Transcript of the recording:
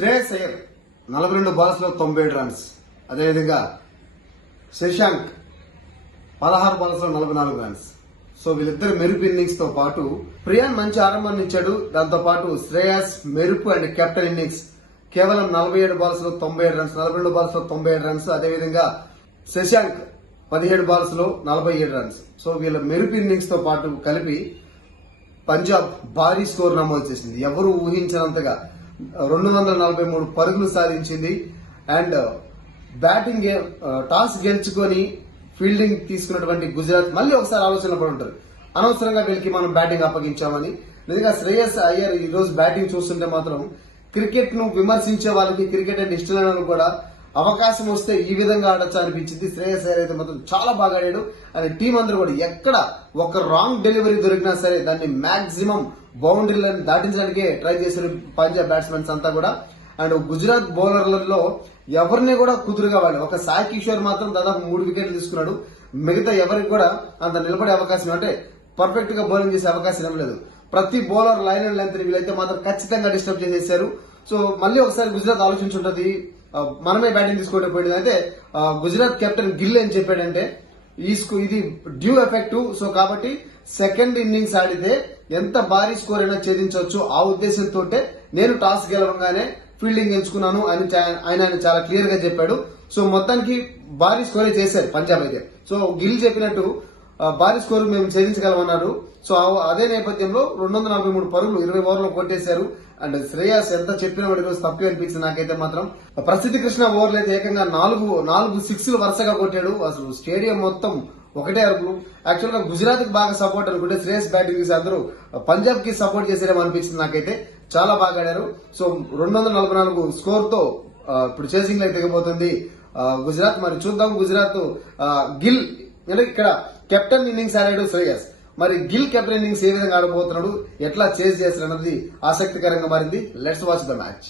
శ్రేయస్ అయ్యర్ నలభై రెండు బాల్స్లో తొంభై ఏడు రన్స్. అదేవిధంగా శశాంక్ పదహారు బాల్స్లో నలభై నాలుగు రన్స్. సో వీళ్ళిద్దరు మెరుపు ఇన్నింగ్స్తో పాటు ప్రియాన్ మంచి ఆరంభాన్ని ఇచ్చాడు. దాంతో పాటు శ్రేయస్ మెరుపు అండ్ కెప్టెన్ ఇన్నింగ్స్ కేవలం నలభై ఏడు బాల్స్లో తొంభై ఏడు రన్స్ నలభై రెండు బాల్స్లో తొంభై ఏడు రన్స్. అదేవిధంగా శశాంక్ పదిహేడు బాల్స్లో నలభై ఏడు రన్స్. సో వీళ్ళ మెరుపు ఇన్నింగ్స్తో పాటు కలిపి పంజాబ్ భారీ స్కోర్ నమోదు చేసింది. ఎవరు ఊహించినంతగా రెండు వందల నలభై మూడు పరుగులు సాధించింది. అండ్ బ్యాటింగ్ టాస్ గెలుచుకొని ఫీల్డింగ్ తీసుకున్నటువంటి గుజరాత్ మళ్ళీ ఒకసారి ఆలోచన పడి ఉంటారు. అనవసరంగా వీళ్ళకి మనం బ్యాటింగ్ అప్పగించామని. నిజంగా శ్రేయస్ అయ్యర్ ఈ రోజు బ్యాటింగ్ చూస్తుంటే మాత్రం క్రికెట్ను విమర్శించే వాళ్ళకి క్రికెట్ అంటే ఇష్టమైన కూడా అవకాశం వస్తే ఈ విధంగా ఆడొచ్చు అనిపించింది. శ్రేయస్ అయ్యర్ అయితే మాత్రం చాలా బాగా ఆడాడు. అండ్ టీం అందరూ కూడా ఎక్కడ ఒక రాంగ్ డెలివరీ దొరికినా సరే దాన్ని మాక్సిమం బౌండరీలను దాటించడానికే ట్రై చేశారు పంజాబ్ బ్యాట్స్మెన్స్ అంతా కూడా. అండ్ గుజరాత్ బౌలర్లలో ఎవరిని కూడా కుదురుగా వాడు ఒక సాయి కిషోర్ మాత్రం దాదాపు మూడు వికెట్లు తీసుకున్నాడు. మిగతా ఎవరికి కూడా అంత నిలబడే అవకాశం అంటే పర్ఫెక్ట్గా బౌలింగ్ చేసే అవకాశం ఏం లేదు. ప్రతి బౌలర్ లైన్ అండ్ లెంత్ వీళ్ళైతే మాత్రం ఖచ్చితంగా డిస్టర్బ్ చేసేసారు. సో మళ్ళీ ఒకసారి గుజరాత్ ఆలోచించుంటది మనమే బ్యాటింగ్ తీసుకోవడం పోయింది. అయితే గుజరాత్ కెప్టెన్ గిల్ ఏం చెప్పాడంటే ఈ ఇది డ్యూ ఎఫెక్ట్ సో కాబట్టి సెకండ్ ఇన్నింగ్స్ ఆడితే ఎంత భారీ స్కోర్ అయినా ఛేదించవచ్చు. ఆ ఉద్దేశంతో నేను టాస్ గెలవగానే ఫీల్డింగ్ ఎంచుకున్నాను అని ఆయన ఆయన చాలా క్లియర్గా చెప్పాడు. సో మొత్తానికి భారీ స్కోరే చేశారు పంజాబ్ అయితే. సో గిల్ చెప్పినట్టు భారీ స్కోర్ మేము ఛేదించగలమన్నారు. సో అదే నేపథ్యంలో రెండు వందల నలభై మూడు పరుగులు ఇరవై ఓవర్లో కొట్టేశారు. అండ్ శ్రేయస్ ఎంత చెప్పినా కూడా ఈరోజు తప్పి అనిపించింది నాకైతే మాత్రం. ప్రసిద్ధి కృష్ణ ఓవర్లు అయితే ఏకంగా నాలుగు నాలుగు సిక్స్లు వరుసగా కొట్టాడు. అసలు స్టేడియం మొత్తం ఒకటే అరుపులు. యాక్చువల్గా గుజరాత్కి బాగా సపోర్ట్ అనుకుంటే శ్రేయస్ బ్యాటింగ్ చేసి అందరూ పంజాబ్కి సపోర్ట్ చేసేదేమో అనిపించింది నాకైతే. చాలా బాగా ఆడారు. సో రెండు వందల నలభై నాలుగు స్కోర్తో ఇప్పుడు చేసింగ్ లైక్ దిగబోతుంది గుజరాత్ మరి చూద్దాం గుజరాత్ గిల్ అంటే ఇక్కడ కెప్టెన్ ఇన్నింగ్స్ ఆడాడు శ్రేయస్. మరి గిల్ కెప్టెన్ ఇన్నింగ్స్ ఏ విధంగా ఆడబోతున్నాడు? ఎట్లా చేజ్ చేస్తారు అన్నది ఆసక్తికరంగా మారింది. Let's watch the match